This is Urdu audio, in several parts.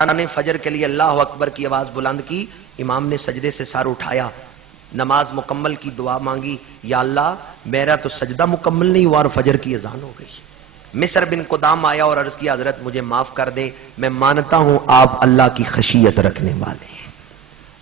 نے فجر کے لیے اللہ اکبر کی آواز بلند کی، امام نے سجدے سے سر اٹھایا، نماز مکمل کی دعا مانگی، یا اللہ میرا تو سجدہ مکمل نہیں ہوا اور فجر کی اذان ہو گئی۔ مصر بن قدام آیا اور عرض کیا حضرت مجھے معاف کر دے، میں مانتا ہوں آپ اللہ کی خشیت رکھنے والے ہیں۔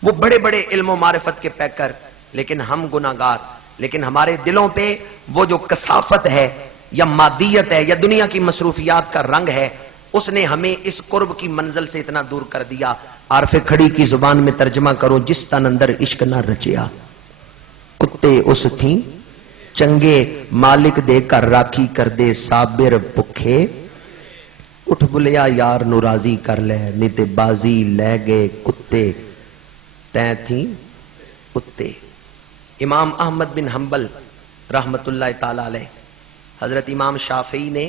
وہ بڑے بڑے علم و معرفت کے پیکر، لیکن ہم گناہگار، لیکن ہمارے دلوں پہ وہ جو کثافت ہے یا مادیت ہے یا دنیا کی مصروفیات کا رنگ ہے، اس نے ہمیں اس قرب کی منزل سے اتنا دور کر دیا۔ عارف کھڑی کی زبان میں ترجمہ کرو، جس تن اندر عشق نہ رچیا، کتے اس تھیں چنگے، مالک دے کر راکھی کر دے صابر بکھے، اٹھ بلیا یار نو راضی کر لے، نیتے بازی لے گئے کتے تیں تھیں کتے۔ امام احمد بن حنبل رحمت اللہ تعالی علیہ، حضرت امام شافعی نے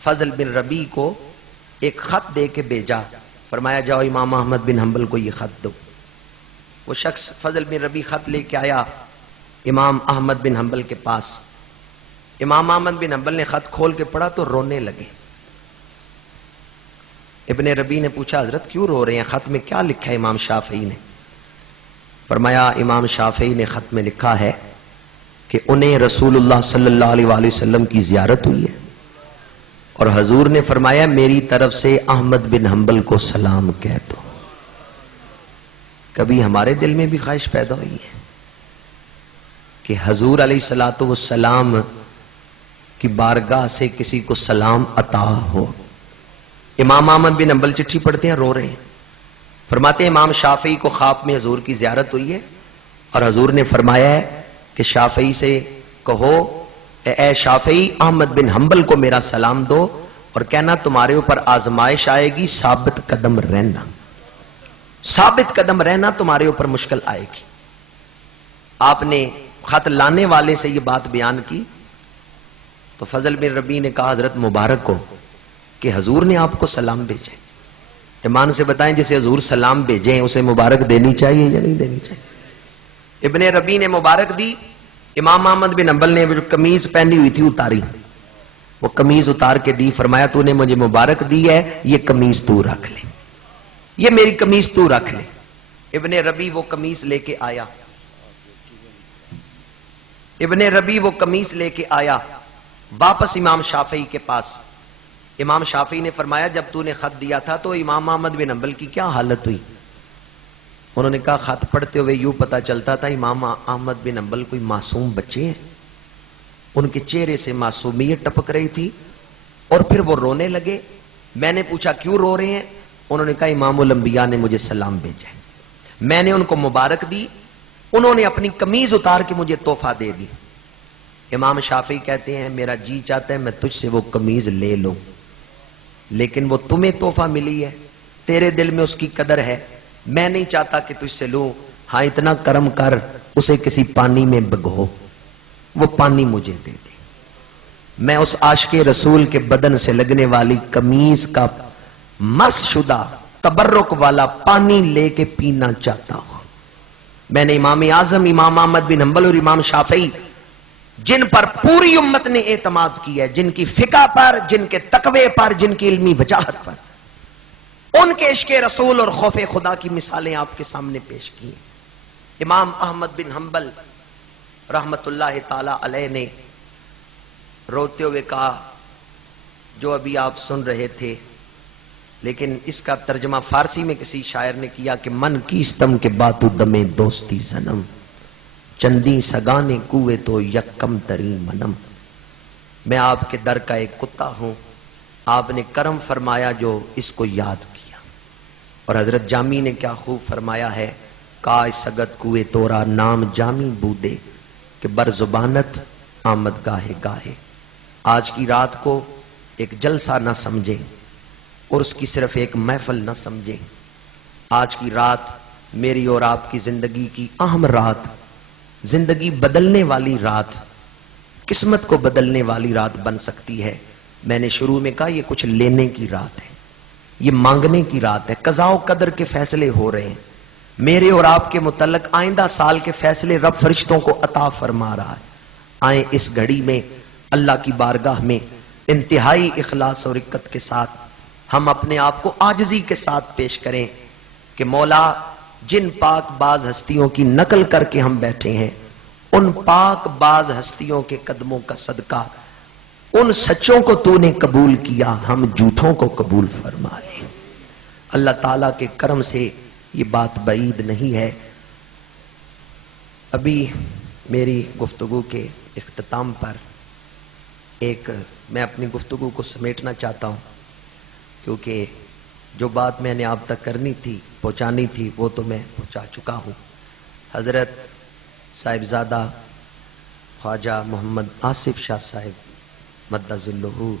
فضل بن ربیع کو ایک خط دے کے بھیجا، فرمایا جاؤ امام احمد بن حنبل کو یہ خط دو۔ وہ شخص فضل بن ربیع خط لے کے آیا امام احمد بن حنبل کے پاس۔ امام احمد بن حنبل نے خط کھول کے پڑھا تو رونے لگے۔ ابن ربیع نے پوچھا حضرت کیوں رو رہے ہیں، خط میں کیا لکھا ہے امام شافعی نے؟ فرمایا امام شافعی نے خط میں لکھا ہے کہ انہیں رسول اللہ صلی اللہ علیہ وآلہ وسلم کی زیارت ہوئی ہے اور حضور نے فرمایا میری طرف سے احمد بن حنبل کو سلام کہہ دو۔ کبھی ہمارے دل میں بھی خواہش پیدا ہوئی ہے کہ حضور علیہ السلام کی بارگاہ سے کسی کو سلام عطا ہو۔ امام احمد بن حنبل چٹھی پڑھتے ہیں، رو رہے ہیں، فرماتے ہیں امام شافعی کو خواب میں حضور کی زیارت ہوئی ہے اور حضور نے فرمایا ہے کہ شافعی سے کہو اے شافعی احمد بن حنبل کو میرا سلام دو اور کہنا تمہارے اوپر آزمائش آئے گی، ثابت قدم رہنا، ثابت قدم رہنا تمہارے اوپر مشکل آئے گی۔ آپ نے خط لانے والے سے یہ بات بیان کی تو فضل بن ربیع نے کہا حضرت مبارک ہو کہ حضور نے آپ کو سلام بھیجے۔ ایمان سے بتائیں جسے حضور سلام بھیجیں اسے مبارک دینی چاہیے یا نہیں دینی چاہیے؟ ابن ربیع نے مبارک دی، امام احمد بن حنبل نے جو قمیض پہنی ہوئی تھی اتاری، وہ قمیض اتار کے دی، فرمایا تو نے مجھے مبارک دی ہے، یہ قمیض تو رکھ لے، یہ میری قمیض تو رکھ لے۔ ابن ربیع وہ قمیض لے کے آیا، ابن ربیع وہ قمیض لے کے آیا واپس امام شافعی کے پاس۔ امام شافعی نے فرمایا جب تو نے خط دیا تھا تو امام احمد بن حنبل کی کیا حالت ہوئی؟ انہوں نے کہا خط پڑھتے ہوئے یوں پتا چلتا تھا امام احمد بن حنبل کوئی معصوم بچے ہیں، ان کے چہرے سے معصومیت ٹپک رہی تھی اور پھر وہ رونے لگے۔ میں نے پوچھا کیوں رو رہے ہیں؟ انہوں نے کہا امام الانبیاء نے مجھے سلام بھیجا ہے، میں نے ان کو مبارک دی، انہوں نے اپنی قمیض اتار کے مجھے تحفہ دے دی۔ امام شافعی کہتے ہیں میرا جی چاہتا ہے میں تجھ سے وہ قمیض لے لوں، لیکن وہ تمہیں تحفہ ملی ہے، تیرے دل میں اس کی قدر ہے، میں نہیں چاہتا کہ تجھ سے لوں۔ ہاں اتنا کرم کر اسے کسی پانی میں بگو، وہ پانی مجھے دے دے، میں اس عاشق رسول کے بدن سے لگنے والی قمیض کا مس شدہ تبرک والا پانی لے کے پینا چاہتا ہوں۔ میں نے امام اعظم امام احمد بن حنبل اور امام شافعی جن پر پوری امت نے اعتماد کیا ہے، جن کی فقہ پر، جن کے تقوی پر، جن کی علمی وجاہت پر، ان کے عشق رسول اور خوف خدا کی مثالیں آپ کے سامنے پیش کی ہیں۔ امام احمد بن حنبل رحمت اللہ تعالی علیہ نے روتے ہوئے کہا جو ابھی آپ سن رہے تھے، لیکن اس کا ترجمہ فارسی میں کسی شاعر نے کیا کہ من کیستم کے باتو دمے دوستی زنم، چندی سگانے کوئے تو یکم تری منم۔ میں آپ کے در کا ایک کتا ہوں، آپ نے کرم فرمایا جو اس کو یاد کیا۔ اور حضرت جامی نے کیا خوب فرمایا ہے، کائے سگت کوئے تورا نام جامی بودے کہ بر زبانت آمد گاہے گاہے۔ آج کی رات کو ایک جلسہ نہ سمجھیں اور اس کی صرف ایک محفل نہ سمجھیں، آج کی رات میری اور آپ کی زندگی کی اہم رات، زندگی بدلنے والی رات، قسمت کو بدلنے والی رات بن سکتی ہے۔ میں نے شروع میں کہا یہ کچھ لینے کی رات ہے، یہ مانگنے کی رات ہے، قضاء و قدر کے فیصلے ہو رہے ہیں، میرے اور آپ کے متعلق آئندہ سال کے فیصلے رب فرشتوں کو عطا فرما رہا ہے۔ آئیں اس گھڑی میں اللہ کی بارگاہ میں انتہائی اخلاص اور رقت کے ساتھ ہم اپنے آپ کو عاجزی کے ساتھ پیش کریں کہ مولا جن پاک باز ہستیوں کی نقل کر کے ہم بیٹھے ہیں، ان پاک باز ہستیوں کے قدموں کا صدقہ ان سچوں کو تو نے قبول کیا، ہم جھوٹوں کو قبول فرما لیں۔ اللہ تعالیٰ کے کرم سے یہ بات بعید نہیں ہے۔ ابھی میری گفتگو کے اختتام پر میں اپنی گفتگو کو سمیٹنا چاہتا ہوں، کیونکہ جو بات میں نے آپ تک کرنی تھی، پہنچانی تھی، وہ تو میں پہنچا چکا ہوں۔ حضرت صاحبزادہ خواجہ محمد آصف شاہ صاحب مد ظلہ،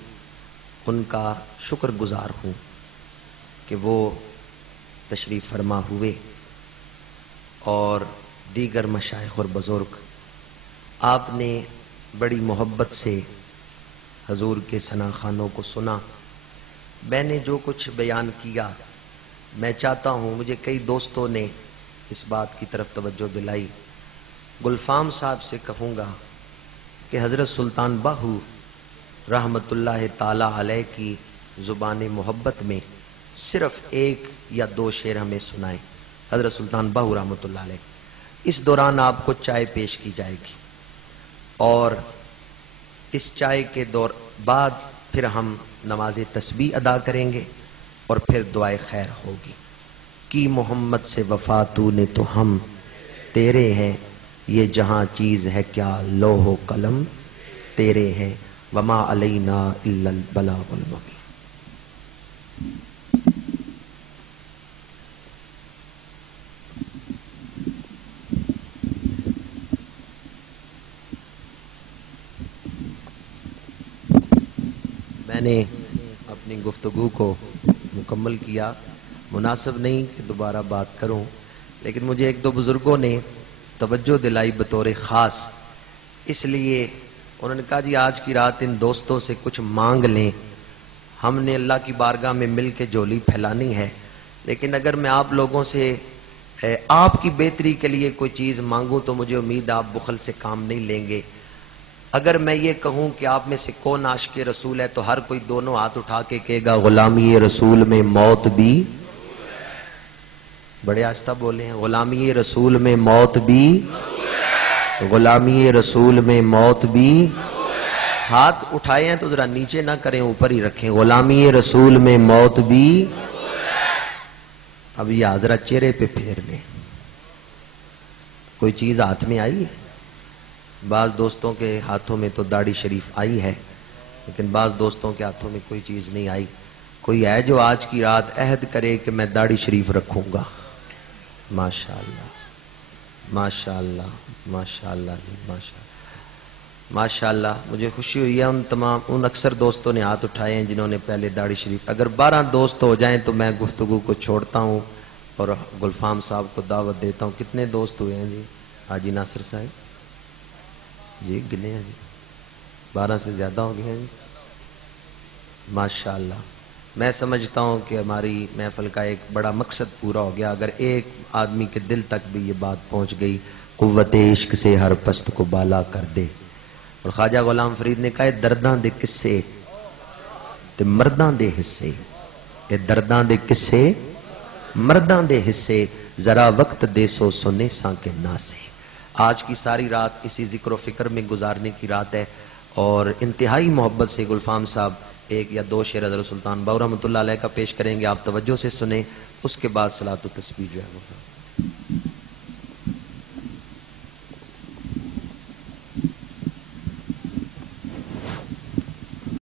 ان کا شکر گزار ہوں کہ وہ تشریف فرما ہوئے، اور دیگر مشائخ اور بزرگ، آپ نے بڑی محبت سے حضور کے ثنا خوانوں کو سنا۔ میں نے جو کچھ بیان کیا، میں چاہتا ہوں، مجھے کئی دوستوں نے اس بات کی طرف توجہ دلائی، گلفام صاحب سے کہوں گا کہ حضرت سلطان باہو رحمت اللہ تعالی علیہ کی زبان محبت میں صرف ایک یا دو شعر ہمیں سنائیں، حضرت سلطان باہو رحمت اللہ علیہ۔ اس دوران آپ کو چائے پیش کی جائے گی، اور اس چائے کے دور بعد پھر ہم نماز تسبیح ادا کریں گے، اور پھر دعائے خیر ہوگی۔ کی محمد سے وفا تو نے تو ہم تیرے ہیں، یہ جہاں چیز ہے کیا لوح و قلم تیرے ہیں، وما علینا الا البلاغ المبین۔ میں نے اپنی گفتگو کو مکمل کیا، مناسب نہیں کہ دوبارہ بات کروں، لیکن مجھے ایک دو بزرگوں نے توجہ دلائی بطور خاص، اس لیے انہوں نے کہا جی آج کی رات ان دوستوں سے کچھ مانگ لیں، ہم نے اللہ کی بارگاہ میں مل کے جھولی پھیلانی ہے، لیکن اگر میں آپ لوگوں سے آپ کی بہتری کے لیے کوئی چیز مانگوں تو مجھے امید آپ بخل سے کام نہیں لیں گے۔ اگر میں یہ کہوں کہ آپ میں سے کون عاشق رسول ہے، تو ہر کوئی دونوں ہاتھ اٹھا کے کہے گا غلامی رسول میں موت بھی، بڑے آہستہ بولے ہیں، غلامی رسول میں موت بھی، غلامی رسول میں موت بھی۔ ہاتھ اٹھائے ہیں تو ذرا نیچے نہ کریں، اوپر ہی رکھیں، غلامی رسول میں موت بھی۔ اب یہ ذرا چہرے پہ پھیر لیں، کوئی چیز ہاتھ میں آئی ہے؟ بعض دوستوں کے ہاتھوں میں تو داڑھی شریف آئی ہے، لیکن بعض دوستوں کے ہاتھوں میں کوئی چیز نہیں آئی۔ کوئی ہے جو آج کی رات عہد کرے کہ میں داڑھی شریف رکھوں گا؟ ماشاءاللہ ماشاءاللہ ماشاءاللہ ماشاءاللہ۔ مجھے خوشی ہوئی ہے ان اکثر دوستوں نے ہاتھ اٹھائے ہیں جنہوں نے پہلے داڑھی شریف۔ اگر 12 دوست ہو جائیں تو میں گفتگو کو چھوڑتا ہوں اور گلفام صاحب کو دعوت دیتا ہوں۔ کتنے دوست ہوئے ہیں جی؟ حاجی ناصر صاحب جی گنے ہیں جی، 12 سے زیادہ ہو گئے ہیں جی، ماشاءاللہ۔ میں سمجھتا ہوں کہ ہماری محفل کا ایک بڑا مقصد پورا ہو گیا، اگر ایک آدمی کے دل تک بھی یہ بات پہنچ گئی، قوت عشق سے ہر پست کو بالا کر دے۔ اور خواجہ غلام فرید نے کہا درداں دے قصے تے مرداں دے حصے، اے درداں دے قصے مرداں دے حصے، ذرا وقت دے سو سنے ساں کے ناسے۔ آج کی ساری رات اسی ذکر و فکر میں گزارنے کی رات ہے، اور انتہائی محبت سے گلفام صاحب ایک یا دو شعر حضرت سلطان باہو رحمۃ اللہ علیہ کا پیش کریں گے، آپ توجہ سے سنیں، اس کے بعد صلاۃ و تسبیح جو ہے وہ